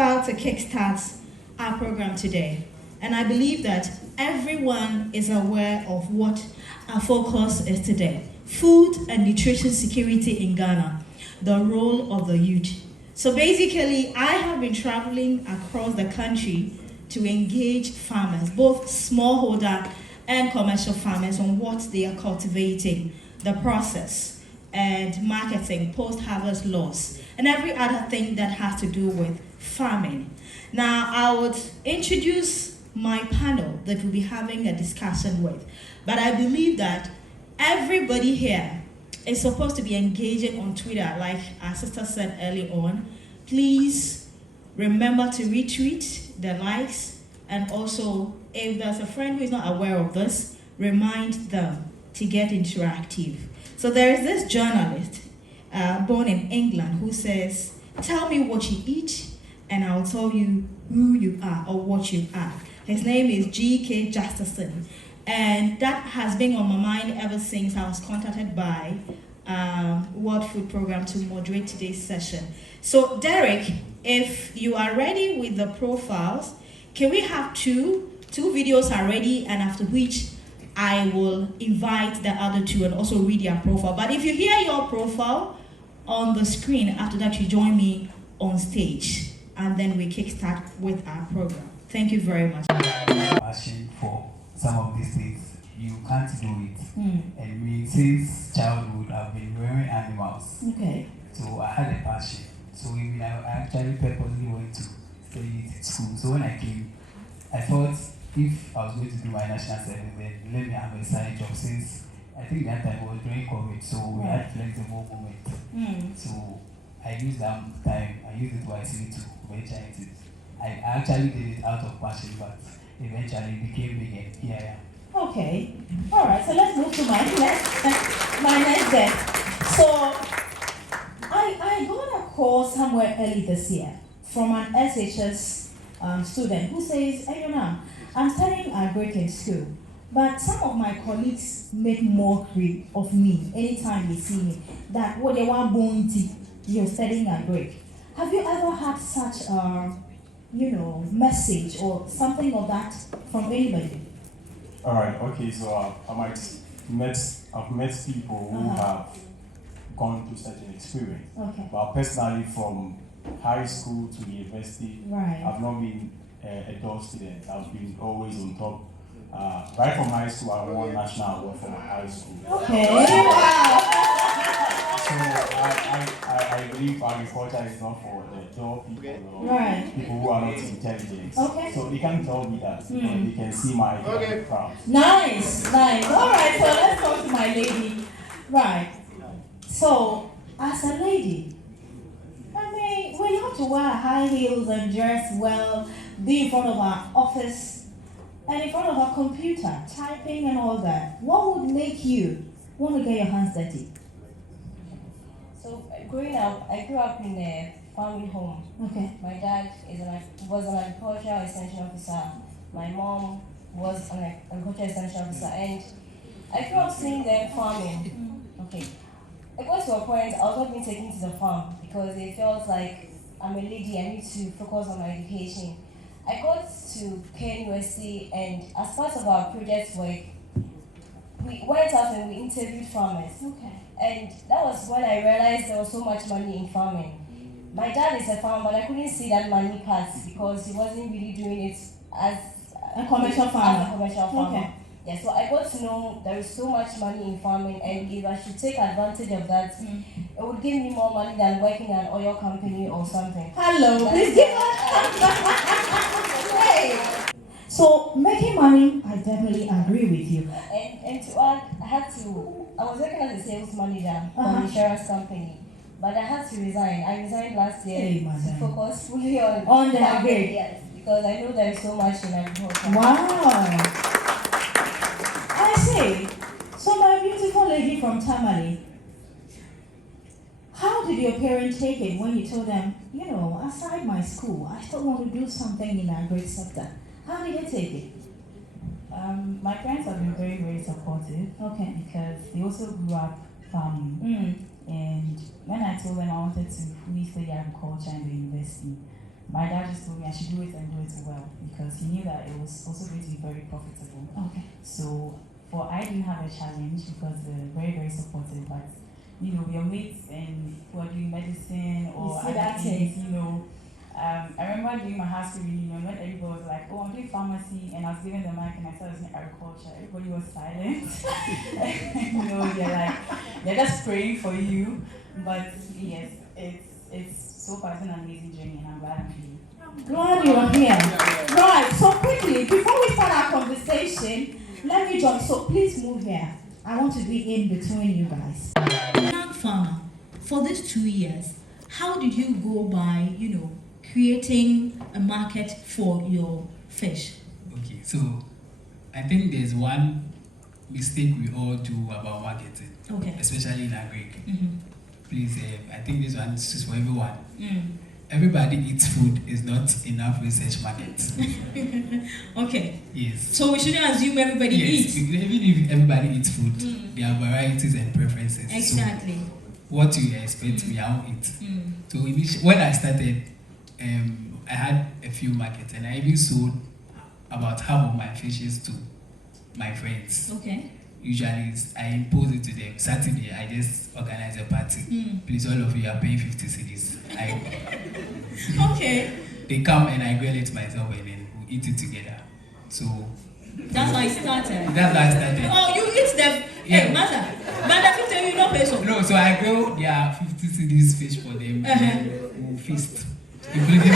about to kickstart our program today. And I believe that everyone is aware of what our focus is today. Food and nutrition security in Ghana, the role of the youth. So basically, I have been traveling across the country to engage farmers, both smallholder and commercial farmers, on what they are cultivating, the process, and marketing, post-harvest loss, and every other thing that has to do with farming. Now, I would introduce my panel that we'll be having a discussion with, but I believe that everybody here is supposed to be engaging on Twitter, like our sister said early on. Please remember to retweet the likes, and also if there's a friend who is not aware of this, remind them to get interactive. So there is this journalist born in England who says, "Tell me what you eat and I'll tell you who you are or what you are." His name is G.K. Justerson, and that has been on my mind ever since I was contacted by World Food Program to moderate today's session. So Derek, if you are ready with the profiles, can we have two videos are ready, and after which I will invite the other two and also read their profile. But if you hear your profile on the screen, after that you join me on stage, and then we kickstart with our program. Thank you very much. Passion for some of these things, you can't do it. And me, since childhood, I've been rearing animals. Okay. So I had a passion. So even I actually purposely went to study it at school. So when I came, I thought if I was going to do my national service, then let me have a side job, since I think that time was during COVID, so we had flexible moment. So I used that time, I used it wisely to venture into it. I actually did it out of passion, but eventually it became big, and here I am. Okay. All right. So let's move to my next guest. So I got a call somewhere early this year from an SHS student who says, "Hey, you know, I'm studying agric in school, but some of my colleagues make mockery of me anytime they see me. That what they want bounty, you're studying agric." Have you ever had such a message or something of that from anybody? All right. Okay. So I've met people who have gone through such an experience. Okay. But personally, from high school to university, Right. I've not been a dull student. I've been always on top. Right from high school, I won national award for my high school. Okay. Wow. So I believe agriculture is not for the dull people or people who are not intelligent. Okay. So they can tell me that because they can see my proud. Nice. All right, so let's talk to my lady. Right. So, as a lady, I mean, when you have to wear high heels and dress well, be in front of our office and in front of our computer, typing and all that, what would make you want to get your hands dirty? So growing up, I grew up in a farming home. Okay. My dad was an agricultural extension officer. My mom was an agricultural extension officer, and I grew up seeing them farming. Okay. I got to a point I was not being taken to the farm because it felt like I'm a lady, I need to focus on my education. I got to KNUST, and as part of our project work, we went out and we interviewed farmers. Okay. And that was when I realized there was so much money in farming. My dad is a farmer, but I couldn't see that money part because he wasn't really doing it as a commercial farmer. Okay. Yeah, so I got to know there is so much money in farming, and if I should take advantage of that, it would give me more money than working in an oil company or something. Hello, please give us. Hey. So making money, I definitely agree with you. And to add, I was working as a sales manager for an insurance company, but I had to resign. I resigned last year to focus fully on the agri. Yes, because I know there is so much in agriculture. Wow. I see. So my beautiful lady from Tamale, how did your parents take it when you told them, aside my school, I still want to do something in the agri sector? How did they take it? My parents have been very, very supportive. Okay. Because they also grew up farming. And when I told them I wanted to fully study agriculture in the university, my dad just told me I should do it and do it well because he knew that it was also going to be very profitable. Okay. So I didn't have a challenge because they're very, very supportive. But your mates and who are doing medicine or other things, I remember doing my high school reunion when everybody was like, oh, I'm doing pharmacy, and I was given the mic and I started doing agriculture. Everybody was silent. They're just praying for you. But yes, it's so far been an amazing journey, and I'm glad I'm here. Glad you are here. Right, so quickly, before we start our conversation, let me join. So please move here. I want to be in between you guys. Young farmer, for these 2 years, how did you go by, creating a market for your fish? Okay, so I think there's one mistake we all do about marketing, especially in agri. Please, I think this one is for everyone. Everybody eats food is not enough research market. Okay. Yes. So we shouldn't assume everybody eats. Even if everybody eats food, there are varieties and preferences. Exactly. So what you expect me, I won't eat. So when I started, I had a few markets and I even sold about half of my fishes to my friends. Okay. Usually I impose it to them. Saturday I just organize a party. Please, all of you are paying 50 cedis. Okay. They come and I grill it myself and then we eat it together. So that's how it started. That's how I started. Oh, you eat them? Yeah. Hey, master. But the 50 you don't pay so. No, so I grill their 50 cedis fish for them and then we'll feast. Including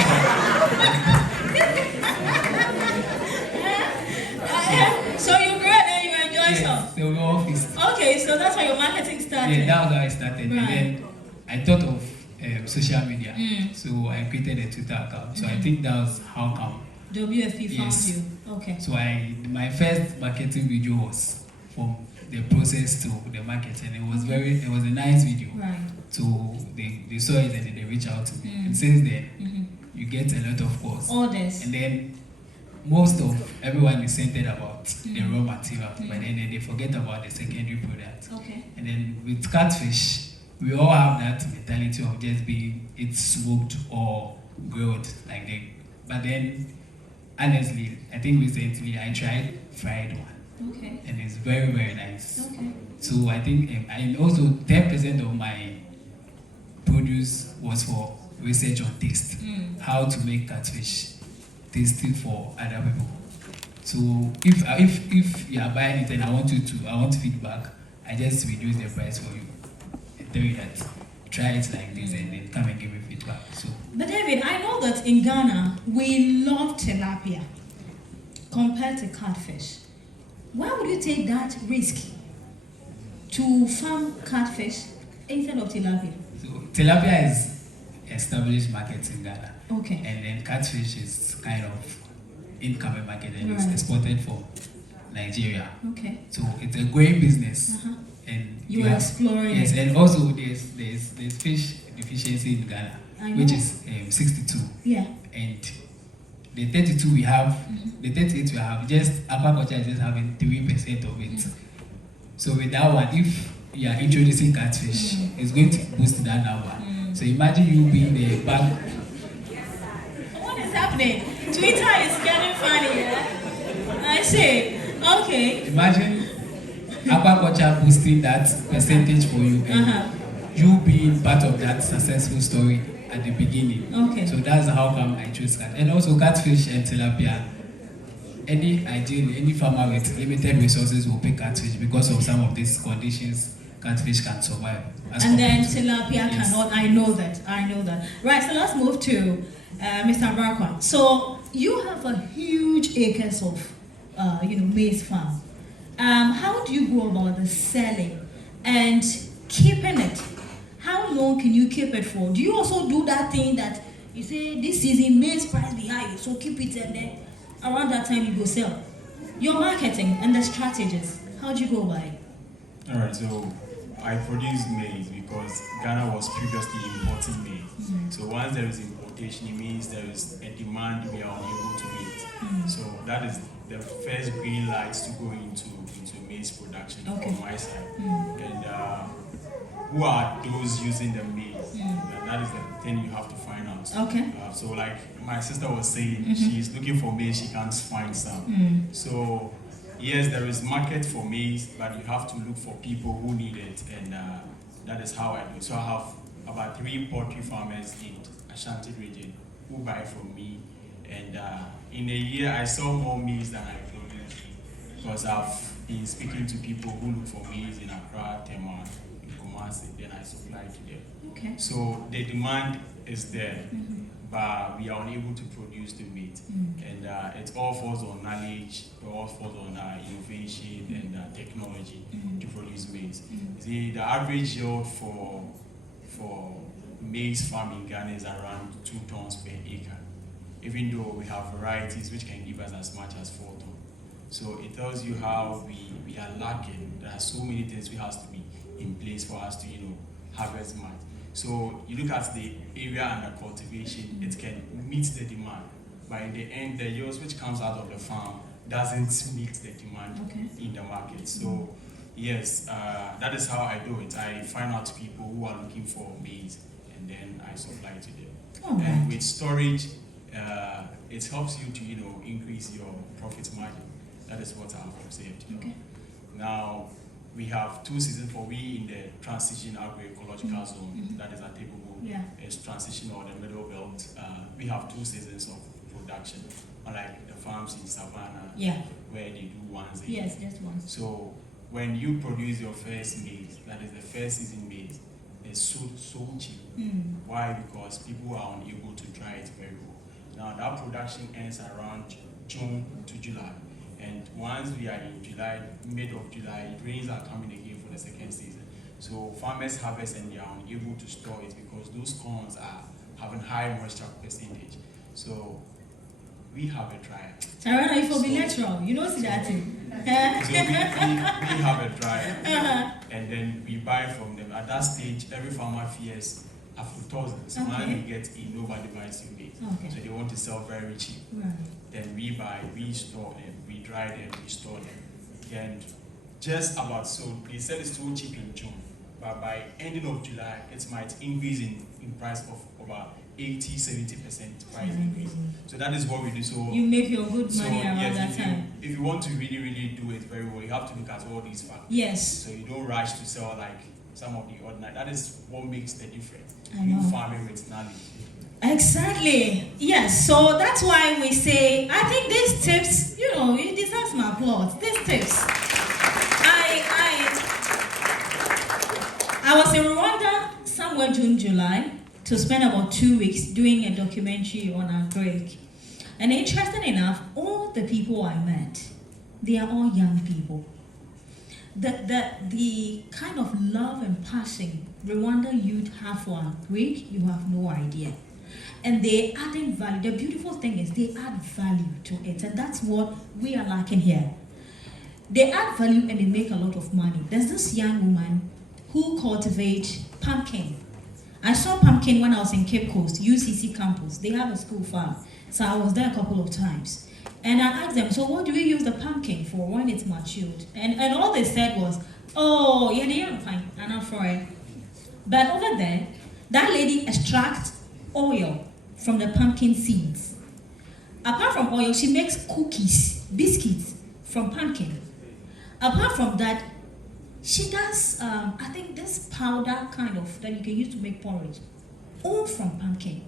so you grow and you enjoy some. So we all feast. Okay, so that's how your marketing started. Yeah, that was how I started. Right. And then I thought of social media. So I created a Twitter account. So I think that was how come WFP found you. Okay. So my first marketing video was from the process to the market, and it was a nice video. Right. So they saw it and they reached out to me. And since then, you get a lot of calls. Orders. And then most of everyone is centered about the raw material, but then they forget about the secondary product. Okay. And then with catfish, we all have that mentality of just being it's smoked or grilled like that. But then, honestly, I think recently I tried fried one. Okay. And it's very, very nice. Okay. So I think, and also 10% of my produce was for research on taste. How to make catfish tasty for other people. So if you are buying it and I want feedback, I just reduce the price for you. And tell you that try it like this and then come and give me feedback. So. But David, I know that in Ghana we love tilapia compared to catfish. Why would you take that risk to farm catfish instead of tilapia? So tilapia is established market in Ghana. Okay. And then catfish is kind of incoming market and it's exported from Nigeria. Okay. So it's a growing business. And you are exploring. Yes, and also there's fish deficiency in Ghana, which is 62. Yeah. And the 32 we have, the 38 we have, just aquaculture is just having 3% of it. So with that one, if you are introducing catfish, it's going to boost that number. So imagine you being the bag. What is happening? Twitter is getting funny, yeah? I say, okay. Imagine aquaculture boosting that percentage for you and you being part of that successful story at the beginning. Okay. So that's how come I chose cat. And also catfish and tilapia. Any farmer with limited resources will pick catfish because of some of these conditions catfish can survive. And then tilapia cannot. I know that. Right, so let's move to Mr. Barakwan. So you have a huge acres of maize farm. How do you go about the selling and keeping it? How long can you keep it for? Do you also do that thing that you say this season maize price be high, so keep it and then around that time you go sell? Your marketing and the strategies, how do you go about it? Alright, so I produce maize because Ghana was previously importing maize. So once there is importation, it means there is a demand we are unable to meet. So that is the first green lights to go into maize production from my side. And who are those using the maize? That is the thing you have to find out. Okay. So like my sister was saying, she's looking for maize, she can't find some. So yes, there is market for maize, but you have to look for people who need it, and that is how I do. So I have about 3 poultry farmers in Ashanti region who buy from me, and in a year I sell more maize than I produce, because I've been speaking to people who look for maize in Accra, Tema, in Kumasi, then I supply to them. Okay. So the demand is there, but we are unable to produce the meat, and it all falls on knowledge, it all falls on innovation and technology to produce maize. The average yield for maize farm in Ghana is around 2 tons per acre, even though we have varieties which can give us as much as 4 tons. So it tells you how we are lacking. There are so many things which has to be in place for us to harvest much. So you look at the area under cultivation, it can meet the demand, but in the end, the yields which comes out of the farm doesn't meet the demand in the market. So yes, that is how I do it. I find out people who are looking for maize, and then I supply to them. And with storage, it helps you to increase your profit margin. That is what I've observed. Okay. Now we have 2 seasons for we in the transition agroecological zone. That is at Table. It's transition or the middle belt. We have 2 seasons of production, unlike the farms in Savannah, where they do once a year. Yes, just once. So when you produce your first maize, that is the first season maize, it's so cheap. Why? Because people are unable to dry it very well. Now that production ends around June to July. And once we are in July, mid of July, rains are coming again for the second season. So farmers harvest and they are unable to store it because those corns are having high moisture percentage. So we have a dryer. Tarana, you for bilateral, you know see that thing. So we have a dryer, and then we buy from them. At that stage, every farmer fears aflatoxins. When we get in, nobody buys your maize. So they want to sell very cheap. Then we buy, we store them, we dry them, we store them. And just about so, they said it's too cheap in June, but by ending of July, it might increase in price of about 80-70% price increase. So that is what we do. So you make your good money around that time. If you want to really do it very well, you have to look at all these factors. Yes. So you don't rush to sell like some of the ordinary. That is what makes the difference. You farming with knowledge. Exactly. Yes. So that's why we say, I think these tips, it deserves my applause. These tips. I was in Rwanda somewhere June, July to spend about 2 weeks doing a documentary on agric. And interesting enough, all the people I met, they are all young people. The kind of love and passion Rwanda youth have for agric, you have no idea. And they adding value. The beautiful thing is they add value to it, and that's what we are lacking here. They add value and they make a lot of money. There's this young woman who cultivates pumpkin. I saw pumpkin when I was in Cape Coast, UCC campus. They have a school farm. So I was there a couple of times. And I asked them, so what do we use the pumpkin for when it's matured? And all they said was, oh, yeah, they are fine. I'm not for it. But over there, that lady extracts oil from the pumpkin seeds. Apart from oil, she makes cookies, biscuits from pumpkin. Apart from that, she does, I think this powder kind of that you can use to make porridge, all from pumpkin.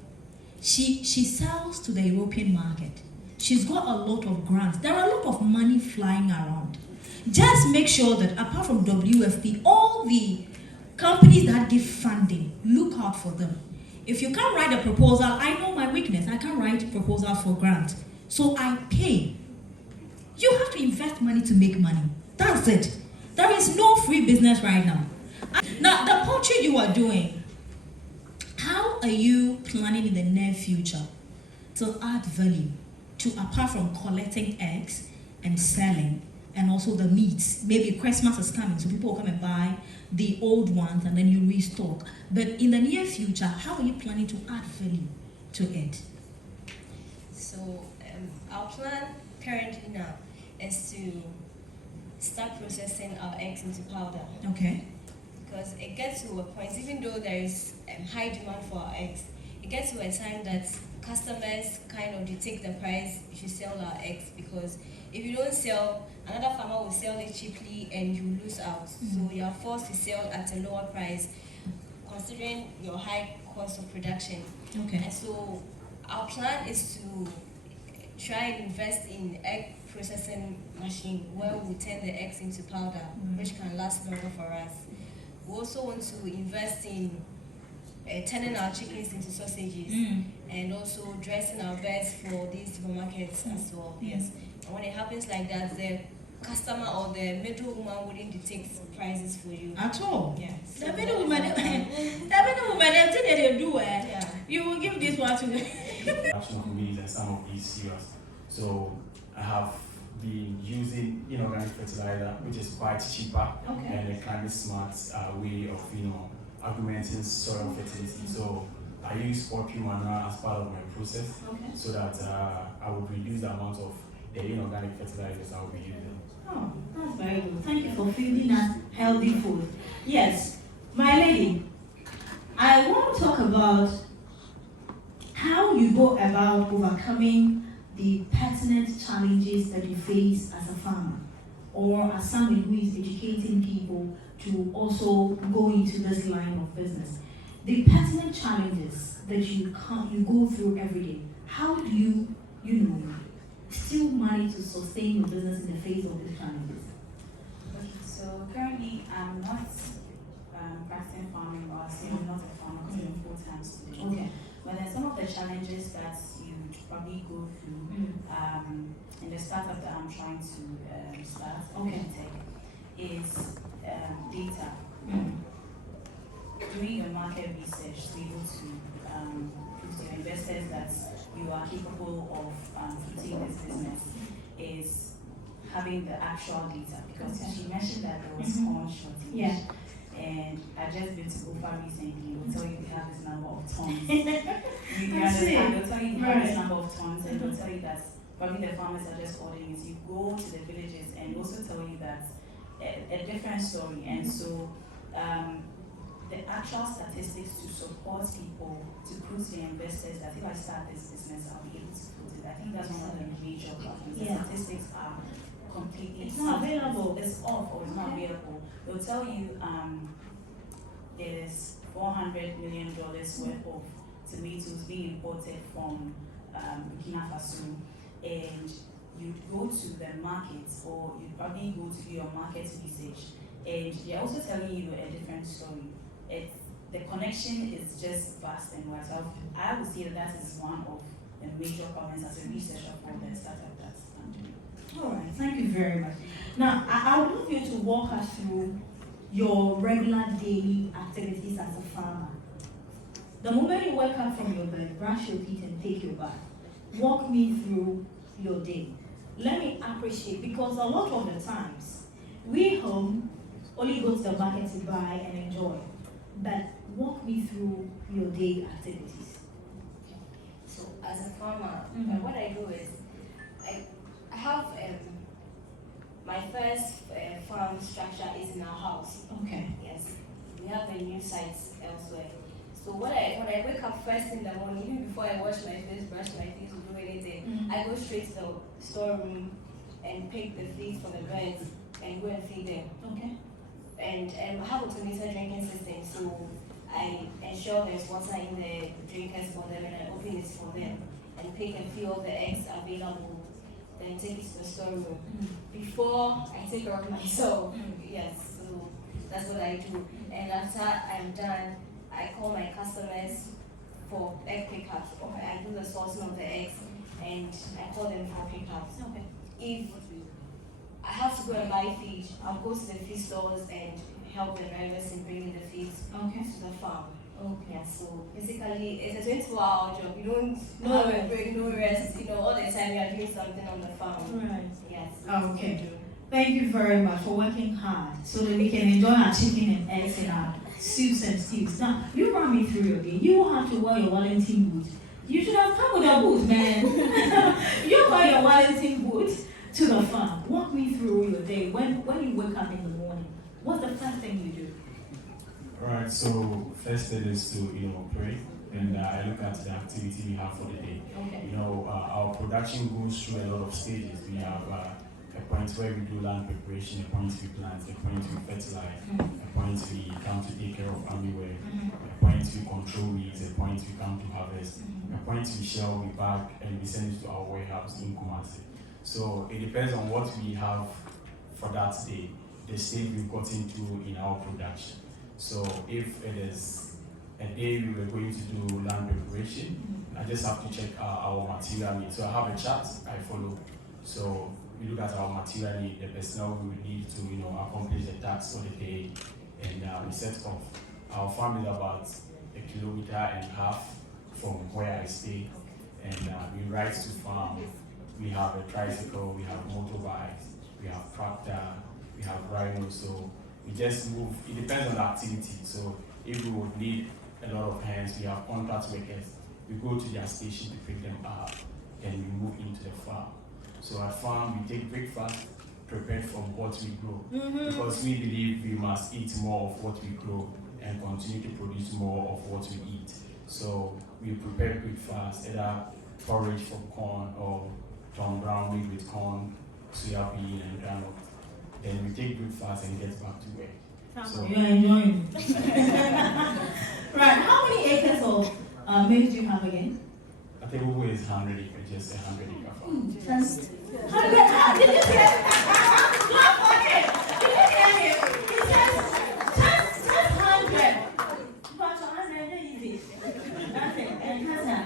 She sells to the European market. She's got a lot of grants. There are a lot of money flying around. Just make sure that apart from WFP, all the companies that give funding, look out for them. If you can't write a proposal, I know my weakness. I can't write a proposal for grant. So I pay. You have to invest money to make money. That's it. There is no free business right now. Now, the poultry you are doing, how are you planning in the near future to add value to, apart from collecting eggs and selling, and also the meats? Maybe Christmas is coming, so people will come and buy the old ones and then you restock. But in the near future, how are you planning to add value to it? So our plan currently now is to start processing our eggs into powder. Okay. because it gets to a point, even though there is high demand for our eggs, it gets to a time that customers kind of dictate the price you should sell our eggs, because if you don't sell, another farmer will sell it cheaply and you lose out. So you are forced to sell at a lower price considering your high cost of production. Okay. And so our plan is to try and invest in egg processing machine where we turn the eggs into powder, which can last longer for us. We also want to invest in turning our chickens into sausages and also dressing our birds for these supermarkets as well. Yes. And when it happens like that, the customer or the middlewoman wouldn't dictate prices for you. At all? Yeah. The middlewoman, everything they do, Yeah. you will give this one to them. Production of meat and some of these cereals. So I have been using inorganic fertilizer, which is quite cheaper and a climate smart way of augmenting soil fertility. So I use poultry manure as part of my process so that I would reduce the amount of the inorganic fertilizers I will be using. Oh, that's very good. Thank you for feeding us healthy food. Yes, my lady, I want to talk about how you go about overcoming the pertinent challenges that you face as a farmer or as someone who is educating people to also go into this line of business. The pertinent challenges that you go through every day. How do you still manage to sustain your business in the face of these challenges? Okay, so currently I'm not practicing farming, or I'm not a farmer because I'm a full-time student. Okay. But then some of the challenges that you probably go through in the startup that I'm trying to start, tech, is data. Doing your market research to be able to prove to your investors that you are capable of putting this business is having the actual data. Because she mentioned that there was corn shortage. Yeah. And I just been to Ufa recently. They'll tell you we have this number of tons. you understand? They'll tell you we have this number of tons, and they'll tell you that probably the farmers are just ordering it. You go to the villages and also tell you that a different story. And so the actual statistics to support people to prove to the investors that if I start this business, I'll be able to put it. I think that's one of the major problems. The statistics are completely it's not available. It's off or it's not available. They'll tell you it is $400 million worth of tomatoes being imported from Burkina Faso, and you go to the market or you probably go to do your market research, and they're also telling you a different story. The connection is just vast and wide. So I would say that is one of the major problems as a researcher for the startup that's doing. All right, thank you very much. Now, I would love you to walk us through your regular daily activities as a farmer. The moment you wake up from your bed, brush your teeth and take your bath, walk me through your day. Let me appreciate, because a lot of the times, we home only go to the market to buy and enjoy. But walk me through your day activities. So as a farmer, what I do is I have my first farm structure is in our house. Okay. Yes, we have a new site elsewhere. So when I wake up first in the morning, even before I wash my face, brush my teeth, or do anything, I go straight to the storeroom and pick the feed for the birds and go and feed them. Okay. And I have a automated drinking system, so I ensure there's water in the drinkers for them, and I open it for them and pick a few of the eggs available, then take it to the storeroom. Before I take care of myself, yes, so that's what I do. And after I'm done, I call my customers for egg pickups. I do the sourcing of the eggs, and I call them for pickups. Okay. If I have to go and buy feed, I'll go to the feed stores and help the drivers in bringing the feed to the farm. Okay. Yeah, so basically it's a 24-hour job. You don't have a break, no rest. All the time you are doing something on the farm. Right. Yes. Okay. Thank you very much for working hard so that we can enjoy our chicken and eggs and our soups and stews. Now, you run me through your day. You will have to wear your Wellington boots. You should have come with your boots, man. You wear your Wellington boots to the farm. Walk me through your day. When you wake up in the morning, what's the first thing you do? Alright, so first thing is to pray, and I look at the activity we have for the day. Okay. Our production goes through a lot of stages. We have a point where we do land preparation, a point we plant, a point we fertilize, a point we come to take care of army work, a point we control weeds, a point we come to harvest, a point we shell, we bag, and we send it to our warehouse in Kumasi. So it depends on what we have for that day, the stage we've got into in our production. So if it is a day we were going to do land preparation, I just have to check our material needs. So I have a chart I follow. So we look at our material need, the personnel we will need to accomplish the tasks for the day, and we set off. Our farm is about 1.5 kilometers from where I stay, and we ride to farm. We have a tricycle, we have motorbikes, we have tractor, we have rhino, so we just move. It depends on the activity. So if we would need a lot of hands, we have contract workers. We go to their station to pick them up, and we move into the farm. So at farm, we take breakfast prepared from what we grow, because we believe we must eat more of what we grow and continue to produce more of what we eat. So we prepare breakfast, either porridge from corn or Tom Brown made with corn, soya bean, and granite. Then we take breakfast and get back to work. So you are enjoying. Right. How many acres of maize do you have again? I think Ugo is 100 acres, just 100 acre farm. Just 100. Did you hear? Clap for it. Did you hear him? He says just 100. But 100 is easy. That's it. And that's that.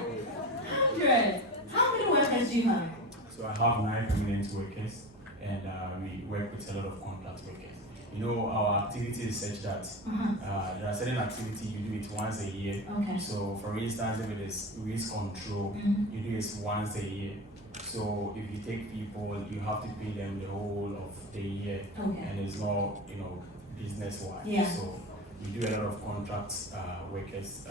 100. How many workers do you have? So I have 9 permanent workers, and we work with a lot of contract workers. Our activity is such that there are certain activities you do it once a year. Okay. So for instance, if it is risk control, you do it once a year. So if you take people, you have to pay them the whole of the year, and it's not business wise. Yeah. So we do a lot of contract workers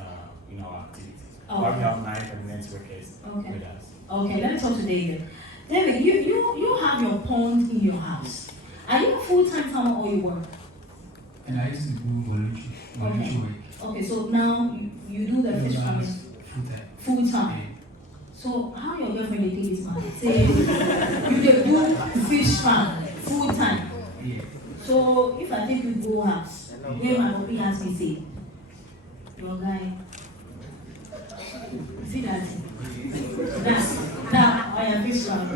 in our activities. Okay. But we have 9 permanent workers with us. Okay, let me talk to David. David, you have your pond in your house. Are you a full-time farmer or you work? And I used to do voluntary work. Okay, so now you do the fish farming full-time. Yeah. So how your girlfriend they take this money? Say you dey do fish farm full-time. Yeah. So if I take you to go house, where my puppy has me say, your guy, see that? Now I am fish farm.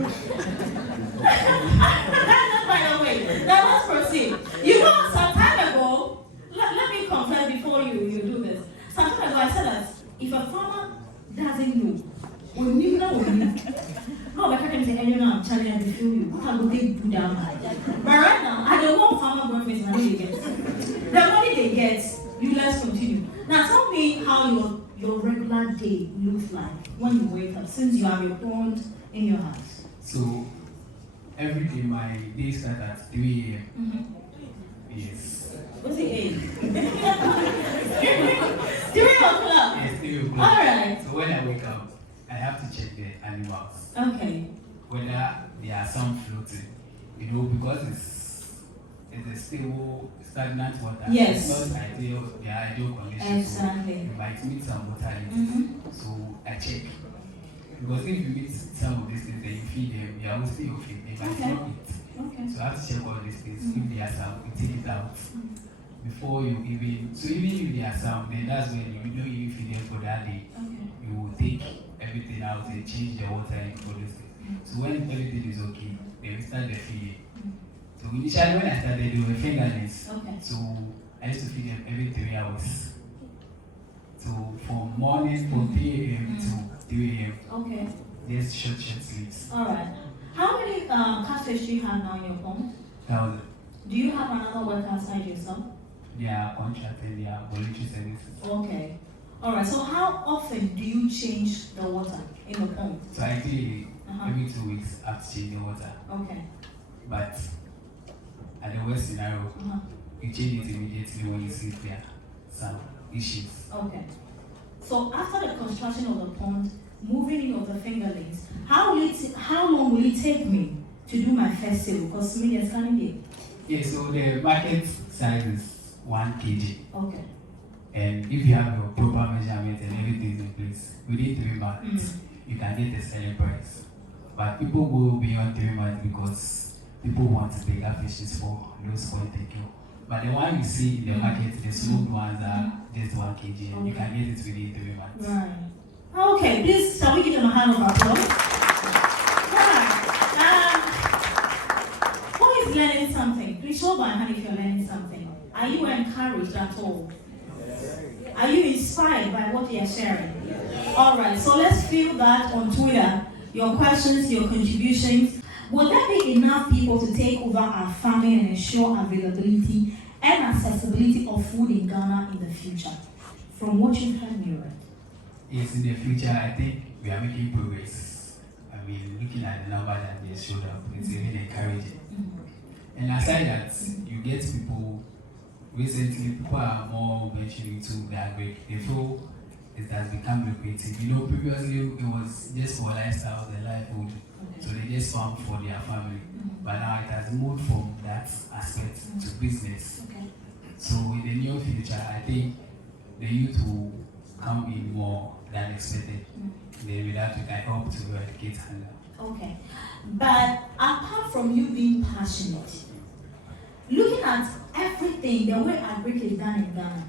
By the way, now let's proceed. Some time ago, let me confess before you do this. Some time ago I said that if a farmer doesn't know, when you know, no, but I can say, I'm challenging to feel you. How do they do that? But right now, I don't want farmer boyfriends money they get. The money they get, you let's continue. Now tell me how your regular day looks like when you wake up, since you have your pond in your house. So every day my day starts at 3 a.m. Yes. What's the age? 3 o'clock. Yes, 3 o'clock. All right. So when I wake up, I have to check the animals. Okay. Whether there are some floating, because it's a stable, stagnant water. Yes. It's not ideal, the ideal conditions. Exactly. So you might meet some mortality. So I check. Because if you meet some of these things and you feed them, they are mostly okay. They might not eat. Okay. So I have to check all these things. If there are some, we take it out. Before you even, so even if there are some, then that's when you don't even feed them for that day. Okay. You will take everything out and change the water and all those things. So when everything is okay, then we start the feeding. So initially when I started, they were fingerless. Okay. So I used to feed them every 3 hours. So from morning from 3 a.m. to 3 a.m. Okay. Just short sleeps. All right. How many catfish do you have now in your pond? 1,000. Do you have another worker outside yourself? They are contracted, they are voluntary services. Okay. All right. So how often do you change the water in the pond? So ideally, every 2 weeks I have to change the water. Okay. But at the worst scenario, you change it immediately when you see there are some issues. Okay. So after the construction of the pond, moving in of the fingerlings, how long will it take me to do my first sale? Because me is coming here. Yeah, so the market size is 1 kg. Okay. And if you have your proper measurement and everything is in place, within 3 months, you can get a selling price. But people go beyond 3 months because people want bigger fishes for low spoil taking. But the one you see in the market, the smoked ones are just 1 kg, and you can get it within 3 months. Right. Okay, please, shall we give them a hand of applause? Right. Who is learning something? Please show by hand if you're learning something. Are you encouraged at all? Are you inspired by what they are sharing? All right, so let's fill that on Twitter. Your questions, your contributions. Will there be enough people to take over our farming and ensure availability and accessibility of food in Ghana in the future? From what you've heard, Mira? Yes, in the future, I think we are making progress. I mean, looking at the numbers that they showed up, it's even encouraging. And aside that, you get people, recently people are more venturing into the agri. They feel it has become lucrative. You know, previously it was just for lifestyle, the livelihood. So they just farm for their family. But now it has moved from that aspect to business. So in the near future, I think the youth will come in more than expected. Then with that, we can help to eradicate hunger. Okay. But apart from you being passionate, looking at everything, the way agric is done in Ghana,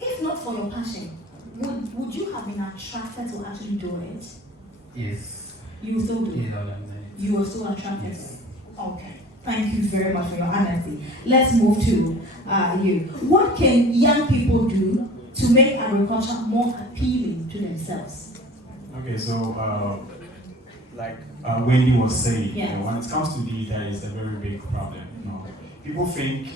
if not for your passion, would you have been attracted to actually do it? Yes. You will still do it? Yes, you were so attracted yes. to it? Okay. Thank you very much for your honesty. Let's move to you. What can young people do to make agriculture more appealing to themselves? Okay, so like Wendy was saying, Yeah. When it comes to data, it's a very big problem. You know, people think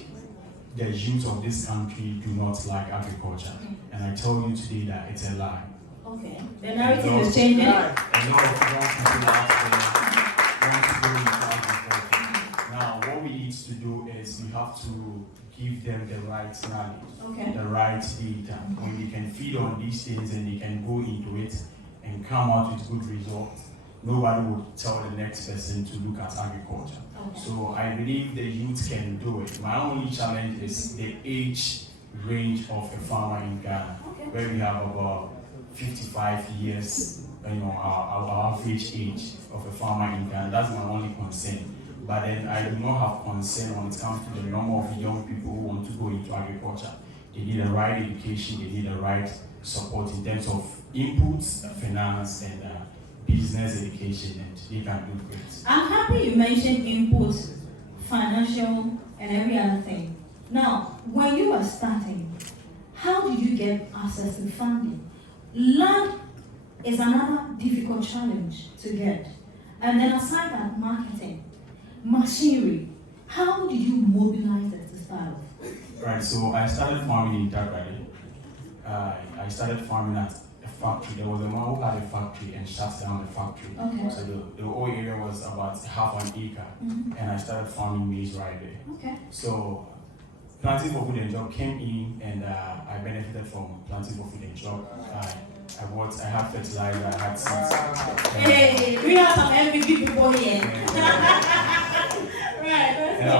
the youth of this country do not like agriculture, and I tell you today that it's a lie. Okay, the narrative is changing. A lot of young people out there want to go into agriculture. Now, what we need to do is we have to give them the right knowledge, the right data. When they can feed on these things and they can go into it and come out with good results, nobody will tell the next person to look at agriculture. So I believe the youth can do it. My only challenge is the age range of a farmer in Ghana, where we have about 55 years, our average age of a farmer in Ghana. That's my only concern. But then I do not have concern when it comes to the number of young people who want to go into agriculture. They need the right education, they need the right support in terms of inputs, finance, and business education, and they can do great. I'm happy you mentioned inputs, financial, and every other thing. Now, when you were starting, how did you get access to funding? Land is another difficult challenge to get. And then aside that, marketing, machinery, how did you mobilize it to start with? Right, so I started farming in Dagbari. I started farming at a factory. There was a man who had a factory and shut down the factory. Okay. So the whole area was about half an acre. And I started farming maize right there. Okay. So Planting for Food and Job came in, and I benefited from Planting for Food and Job. I had fertilizer, I had seeds. Hey, we have some MVP people here. Right, and I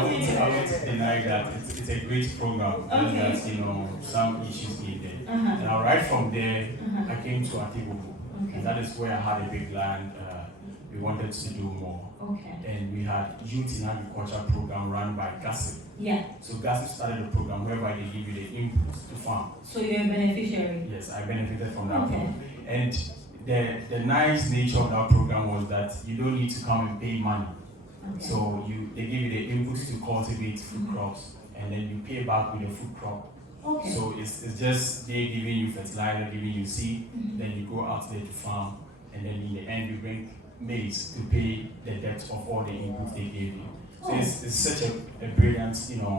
won't deny that it's a great program. Okay. That, some issues in there. Uh-huh. Right from there, I came to Atibubu. Okay. And that is where I had a big land. We wanted to do more. Okay. And we had Youth in Agriculture program run by GASIP. Yeah. So GASIP started a program whereby they give you the inputs to farm. So you're a beneficiary? Yes, I benefited from that Okay. program. And the nice nature of that program was that you don't need to come and pay money. Okay. So they give you the inputs to cultivate food crops, and then you pay back with the food crop. Okay. So it's just they giving you fertilizer, giving you seed, then you go out there to farm, and then in the end you bring maize to pay the debt of all the inputs they gave you. So it's such a brilliant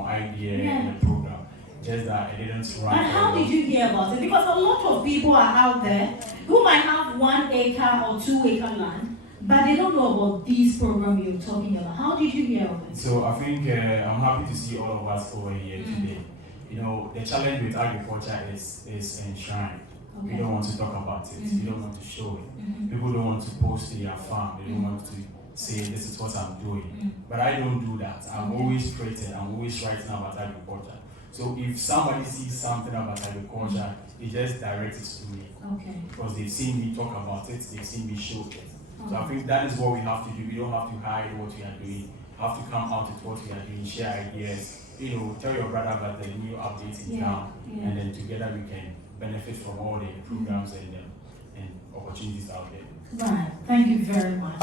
idea in the program. Just that it didn't run. And how did you hear about it? Because a lot of people are out there who might have 1 acre or 2 acre land, but they don't know about this program you're talking about. How did you hear of it? So I think I'm happy to see all of us over here today. The challenge with agriculture is enshrined. Okay. We don't want to talk about it. We don't want to show it. People don't want to post their farm. They don't want to say this is what I'm doing. But I don't do that. I'm always creating. I'm always writing about agriculture. So if somebody sees something about agriculture, they just direct it to me. Okay. Because they've seen me talk about it, they've seen me show it. So I think that is what we have to do. We don't have to hide what we are doing. We have to come out with what we are doing, share ideas. Tell your brother about the new updates in town, and then together we can benefit from all the programs and opportunities out there. Right. Thank you very much.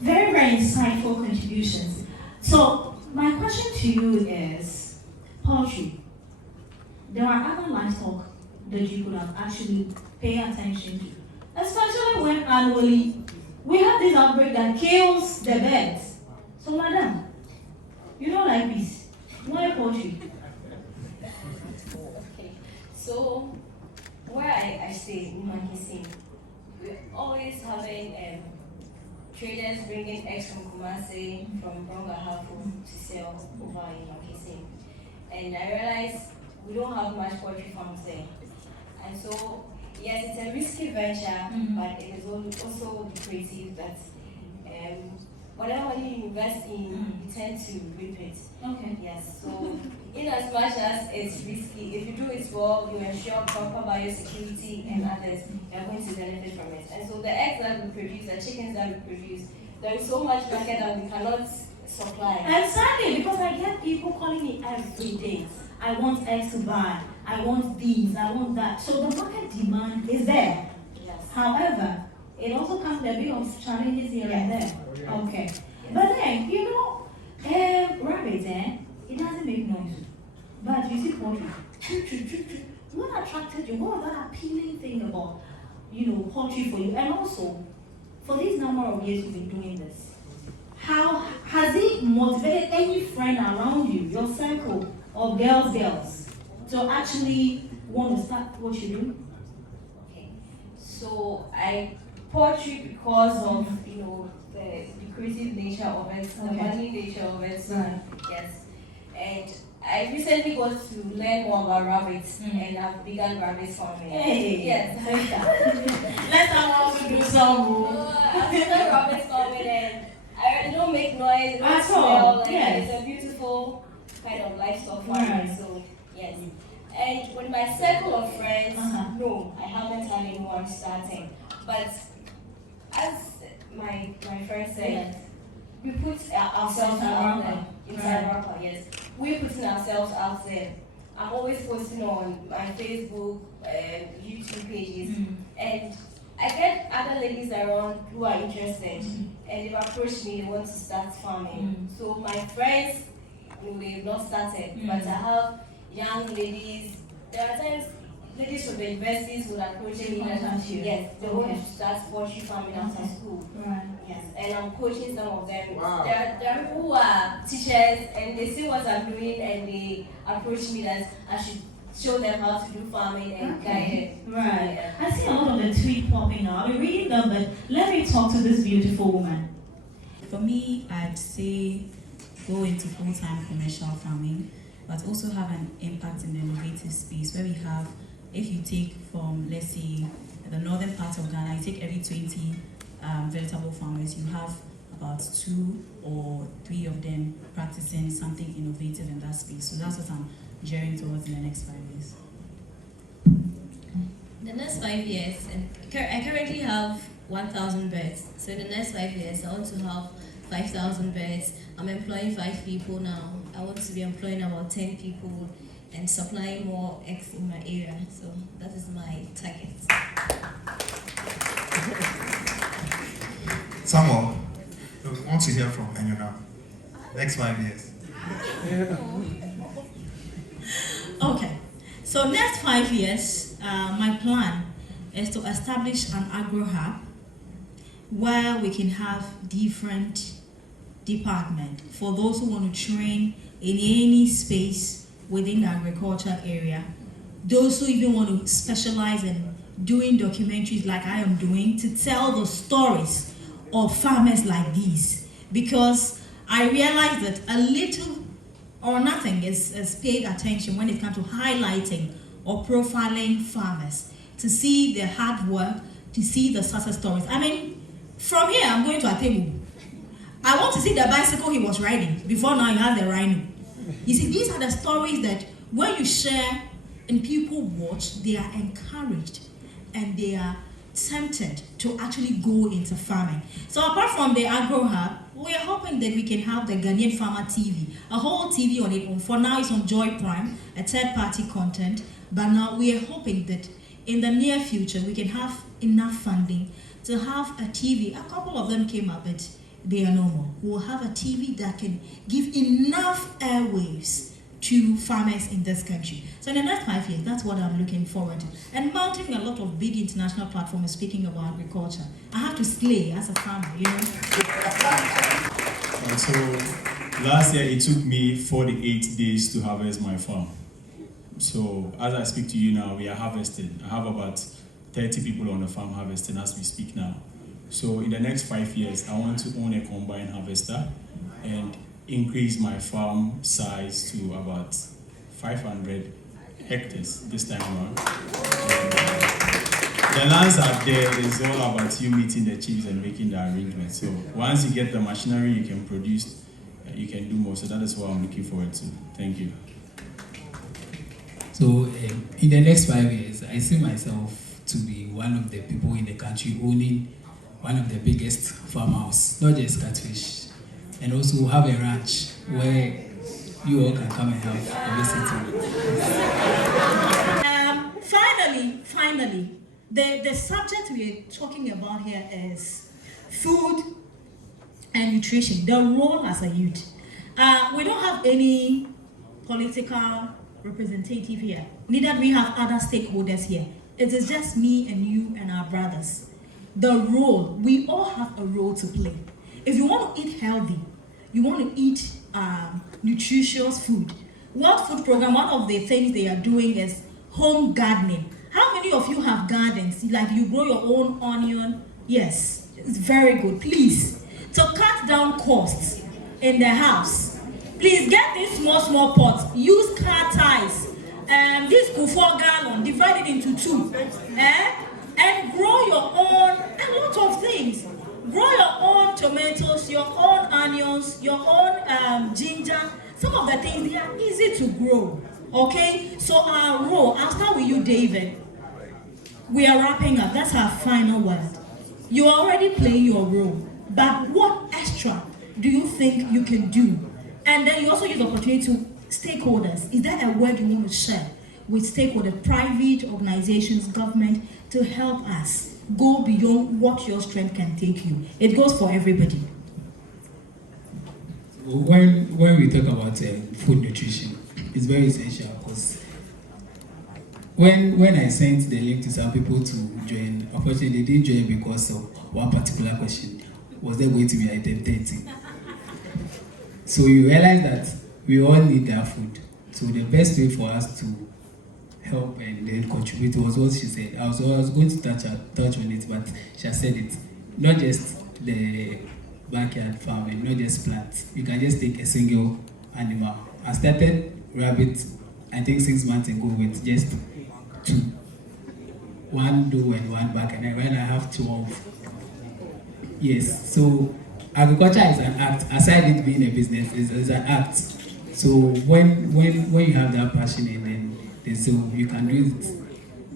Very, very insightful contributions. So my question to you is poultry. There are other livestock that you could have actually paid attention to, especially when annually we have this outbreak that kills the birds. So, madam, you don't like bees. Why poultry? Okay. So, where I stay in Makising, we're always having traders bringing eggs from Kumasi, from Brongahafu to sell over in Makising. And I realized we don't have much poultry farms there. And so, yes, it's a risky venture, but it is also lucrative that whatever money you invest in, you tend to reap it. Okay. Yes, so in as much as it's risky, if you do it well, you ensure proper biosecurity and others, you're going to benefit from it. And so the eggs that we produce, the chickens that we produce, there is so much market that we cannot supply. Exactly, because I get people calling me every day. I want eggs to buy. I want these. I want that. So the market demand is there. Yes. However, it also comes with a bit of challenges here and there. Okay. But then, rabbit, it doesn't make noise. But you see poultry. What attracted you? What was that appealing thing about, poultry for you? And also, for this number of years you've been doing this, how has it motivated any friend around you, your circle of girls, to actually want to start what you do? Okay. So I poultry because of the lucrative nature of it, the money nature of it. Right. Yes. And I recently got to learn more about rabbits, and I've begun rabbit farming. Hey. Yes. Let's also do some. I've begun rabbit farming, and I don't make noise. It don't At all. smell. Yes. It's a beautiful kind of livestock farming. Right. So yes. And with my circle of friends, Uh-huh. no, I haven't had anyone starting. But as my friend said, we put ourselves out there. Inside rapper, yes. We're putting ourselves out there. I'm always posting on my Facebook, YouTube pages, and I get other ladies around who are interested, and they've approached me, they want to start farming. So my friends, they've not started, but I have young ladies. There are times ladies from the universities will approach me and yes, they want to start poultry farming after school. Right. Yes, and I'm coaching some of them. Wow. There are people who are teachers and they see what I'm doing and they approach me that I should show them how to do farming and guide it. Right. I see a lot of the tweet popping out. I'll be reading them, but let me talk to this beautiful woman. For me, I'd say go into full-time commercial farming, but also have an impact in the innovative space where we have, if you take from, let's say, the northern part of Ghana, you take every 20 vegetable farmers, you have about 2 or 3 of them practicing something innovative in that space. So that's what I'm gearing towards in the next 5 years. The next 5 years, and I currently have 1,000 birds. So in the next 5 years, I want to have 5,000 birds. I'm employing 5 people now. I want to be employing about 10 people and supplying more eggs in my area. So that is my target. Samuel, we want to hear from you now. Next 5 years. Okay, so next 5 years, my plan is to establish an agro hub where we can have different departments for those who want to train in any space within the agriculture area, those who even want to specialize in doing documentaries like I am doing to tell the stories of farmers like these, because I realize that a little or nothing is paid attention when it comes to highlighting or profiling farmers, to see their hard work, to see the success stories. I mean, from here I'm going to a table. I want to see the bicycle he was riding before now he has the rhino. You see, these are the stories that when you share and people watch, they are encouraged and they are tempted to actually go into farming. So apart from the Agro Hub, we are hoping that we can have the Ghanaian Farmer TV, a whole TV on it. For now, it's on Joy Prime, a third-party content. But now we are hoping that in the near future, we can have enough funding to have a TV. A couple of them came up, but they are normal. We'll have a TV that can give enough airwaves to farmers in this country. So in the next 5 years, that's what I'm looking forward to. And mounting a lot of big international platforms speaking about agriculture. I have to slay as a farmer, you know. So last year it took me 48 days to harvest my farm. So as I speak to you now, we are harvesting. I have about 30 people on the farm harvesting as we speak now. So in the next 5 years, I want to own a combine harvester and increase my farm size to about 500 hectares this time around. The lands out there is all about you meeting the chiefs and making the arrangements. So once you get the machinery, you can produce, you can do more. So that is what I'm looking forward to. Thank you. So in the next 5 years, I see myself to be one of the people in the country owning one of the biggest farmhouse, not just catfish, and also have a ranch where you all can come and have a visit. Finally, the subject we're talking about here is food and nutrition, the role as a youth. We don't have any political representative here, neither do we have other stakeholders here. It is just me and you and our brothers. The role, we all have a role to play. If you want to eat healthy, you want to eat nutritious food. World Food Program, one of the things they are doing is home gardening. How many of you have gardens? Like you grow your own onion? Yes, it's very good. Please, to cut down costs in the house, please get these small pots. Use car ties. This kufor gallon, divide it into 2. And grow your own, a lot of things. Grow your own tomatoes, your own onions, your own ginger. Some of the things, they are easy to grow. Okay? So our role, I'll start with you, David. We are wrapping up. That's our final word. You already play your role. But what extra do you think you can do? And then you also use the opportunity to stakeholders. Is there a word you want to share with stakeholders, private organizations, government, to help us go beyond what your strength can take you? It goes for everybody. When we talk about food nutrition, it's very essential because when I sent the link to some people to join, unfortunately they didn't join because of one particular question. Was there going to be item 30? So you realize that we all need that food. So the best way for us to help and then contribute was what she said. I was going to touch on it, but she said it. Not just the backyard farming, not just plants. You can just take a single animal. I started rabbit, I think 6 months ago with just 2. One doe and one buck, and right now I have 12. Yes, so agriculture is an act. Aside it being a business, it's an act. So when you have that passion and so you can do it.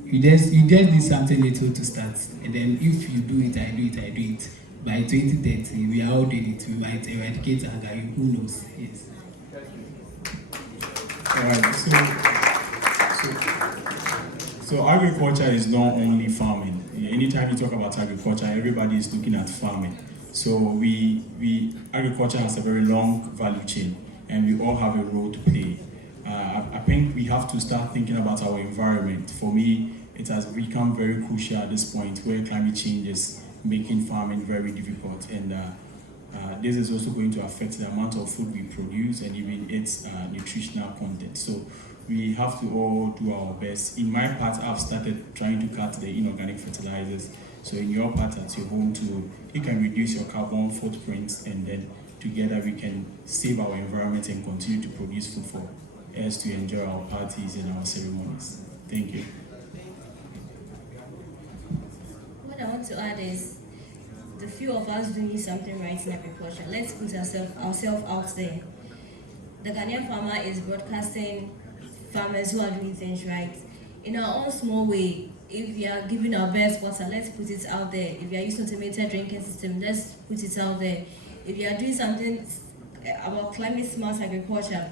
You just need something little to start, and then if you do it, I do it. By 2030, we are all doing it. We might eradicate hunger. Who knows? Yes. So agriculture is not only farming. Anytime you talk about agriculture, everybody is looking at farming. So agriculture has a very long value chain, and we all have a role to play. I think we have to start thinking about our environment. For me, it has become very crucial at this point where climate change is making farming very difficult, and this is also going to affect the amount of food we produce and even its nutritional content. So we have to all do our best. In my part, I've started trying to cut the inorganic fertilizers. So in your part at your home too, you can reduce your carbon footprints, and then together we can save our environment and continue to produce food for us to enjoy our parties and our ceremonies. Thank you. What I want to add is the few of us doing something right in agriculture. Let's put ourselves out there. the Ghanaian farmer is broadcasting farmers who are doing things right. In our own small way, if we are giving our best water, let's put it out there. If we are using automated drinking system, let's put it out there. If we are doing something about climate smart agriculture,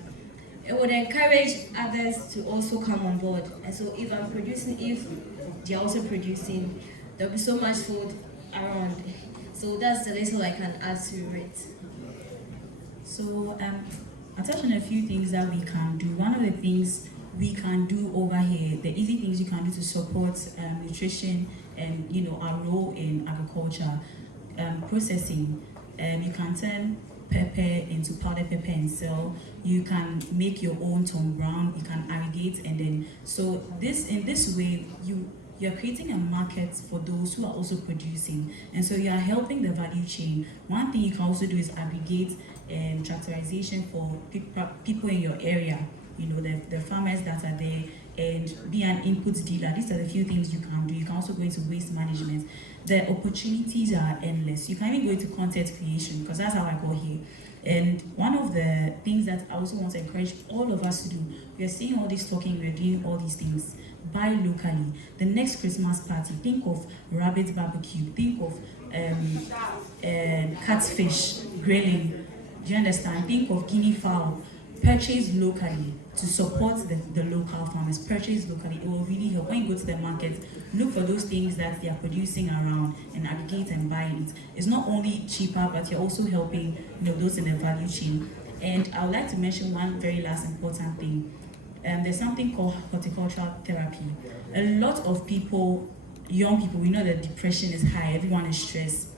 it would encourage others to also come on board. And so if I'm producing, if they're also producing, there'll be so much food around. So that's the little I can add to it. So I'll touch on a few things that we can do. One of the things we can do over here, the easy things you can do to support nutrition and our role in agriculture, processing. You can turn pepper into powdered pepper and sell. You can make your own Tom Brown. You can irrigate, and then in this way you're creating a market for those who are also producing, and so you are helping the value chain. One thing you can also do is aggregate tractorization for people in your area. The farmers that are there, and be an input dealer. These are the few things you can do. You can also go into waste management. The opportunities are endless. You can even go into content creation, because that's how I got here. And one of the things that I also want to encourage all of us to do, we are saying all this talking, we're doing all these things. Buy locally. The next Christmas party, think of rabbit barbecue, think of catfish grilling. Do you understand? Think of guinea fowl. Purchase locally to support the local farmers. Purchase locally. It will really help. When you go to the market, look for those things that they are producing around and aggregate and buy it. It's not only cheaper, but you're also helping those in the value chain. And I would like to mention one very last important thing. There's something called horticultural therapy. A lot of people, young people, we know that depression is high, everyone is stressed.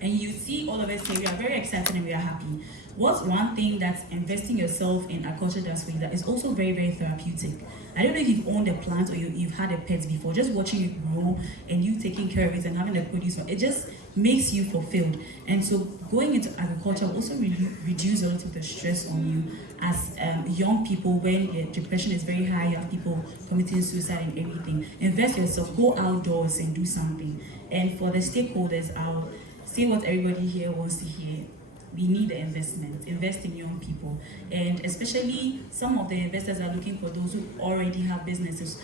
And you see all of us here, we are very excited and we are happy. What's one thing that investing yourself in agriculture does for you that is also very, very therapeutic? I don't know if you've owned a plant or you've had a pet before, just watching it grow and you taking care of it and having a produce, it just makes you fulfilled. And so going into agriculture will also reduce a lot of the stress on you as young people. When depression is very high, you have people committing suicide and everything. Invest yourself, go outdoors and do something. And for the stakeholders, I'll say what everybody here wants to hear. We need the investment, invest in young people. And especially some of the investors are looking for those who already have businesses.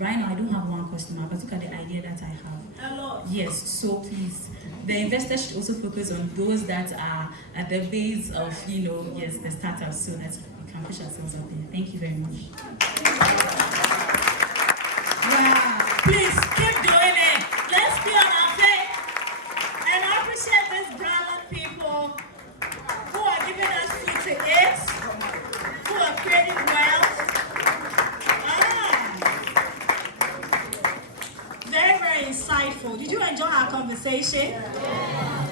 Right now, I don't have one customer, but look at the idea that I have. Hello. Yes, so please, the investors should also focus on those that are at the base of, the startups, so that we can push ourselves up there. Thank you very much. Yeah, please keep doing it. Let's be on our feet. And I appreciate these brilliant people who are giving us food to eat, who are creating wealth. Very, very insightful. Did you enjoy our conversation? Yeah.